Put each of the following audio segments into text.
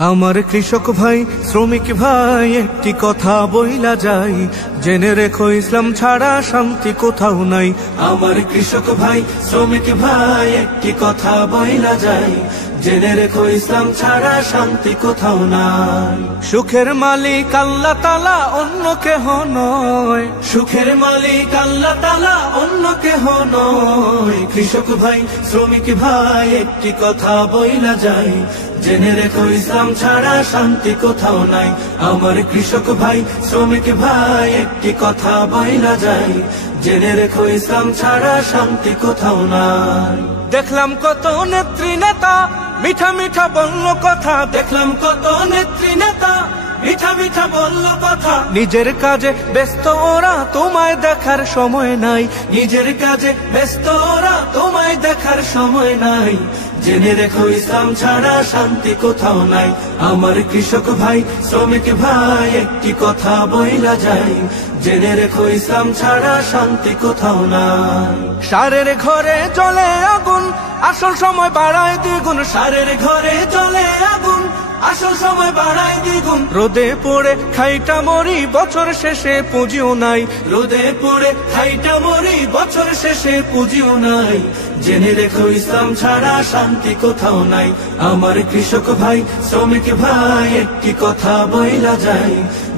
আমার কৃষক ভাই শ্রমিক ভাই একটি কথা বইলা যাই, জেনে রেখো ইসলাম ছাড়া শান্তি কোথাও নাই। আমার কৃষক ভাই শ্রমিক ভাই একটি কথা বইলা যাই, জেনে রেখো ইসলাম ছাড়া শান্তি কোথাও নাই। সুখের মালিক আল্লাহ তাআলা অন্য কেহ নয়, সুখের মালিক আল্লাহ তাআলা অন্য কেহ নয়। কৃষক ভাই শ্রমিক ভাই একটি কথা বইলা যাই, জেনে রেখো ইসলাম ছাড়া শান্তি কোথাও নাই। আমার কৃষক ভাই শ্রমিক ভাই একটি কথা বইলা যাই, জেনে রেখো ইসলাম ছাড়া শান্তি কোথাও নাই। দেখলাম কত নেত্রী নেতা মিঠা মিঠা বলল কথা, দেখলাম কত নেত্রী নেতা মিঠা মিঠা বলল কথা। নিজের কাজে ব্যস্ত ওরা, তোমায় দেখার সময় নাই। নিজের কাজে ব্যস্ত ওরা, তোমায় দেখার সময় নাই। জেনে রেখো ইসলাম ছাড়া শান্তি কোথাও নাই। আমার কৃষক ভাই শ্রমিক ভাই একটি কথা বইলা যাই, জেনে রেখো ইসলাম ছাড়া শান্তি কোথাও নাই। সারের ঘরে জ্বলে আগুন, আসল সময় বাড়ায় দ্বিগুণ। সারের ঘরে জ্বলে আগুন, আসল সময় বাড়ায় দ্বিগুণ। রোদে পড়ে খাইটা মরি, বছর শেষে পুঁজিও নাই। রোদে পড়ে খাইটা মরি, বছর শেষে পুঁজিও নাই। জেনে রেখো ইসলাম ছাড়া শান্তি কোথাও নাই। আমার কৃষক ভাই শ্রমিক ভাই একটি কথা বইলা যাই,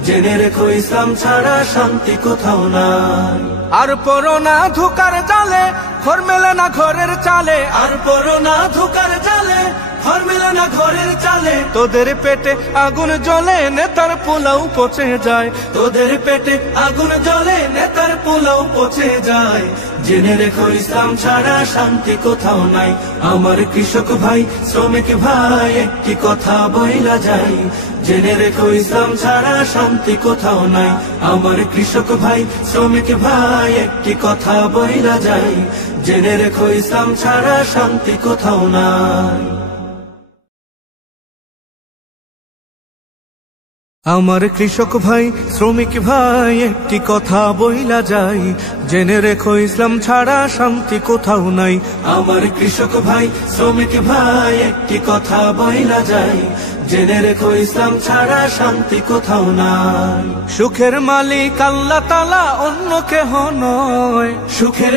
জেনে রেখো ইসলাম ছাড়া শান্তি কোথাও নাই। আর পড়ো না ধোকার জালে, ঘর মেলে না ঘরের চালে। আর পড়ো না ধোকার জালে, ঘর মেলে না ঘরের চালে। তোদের পেটে আগুন জ্বলে, নেতার পোলাও পচে যায়। তোদের পেটে আগুন জ্বলে, নেতার পোলাও পচে যায়। জেনে রেখো ইসলাম ছাড়া শান্তি কোথাও নাই। আমার কৃষক ভাই শ্রমিক ভাই একটি কথা বইলা যাই, জেনে রেখো ইসলাম ছাড়া শান্তি কোথাও নাই। আমার কৃষক ভাই শ্রমিক ভাই একটি কথা বইলা যাই, জেনে রেখো ইসলাম ছাড়া শান্তি কোথাও নাই। আমার কৃষক ভাই শ্রমিক ভাই একটি কথা বইলা যাই, জেনে রেখো ইসলাম ছাড়া শান্তি কোথাও নাই। আমার কৃষক ভাই শ্রমিক ভাই একটি কথা বইলা যাই, জেনে রেখো ইসলাম ছাড়া শান্তি কোথাও নাই। সুখের মালিক আল্লাহ তাআলা অন্য কেহ নয়, সুখের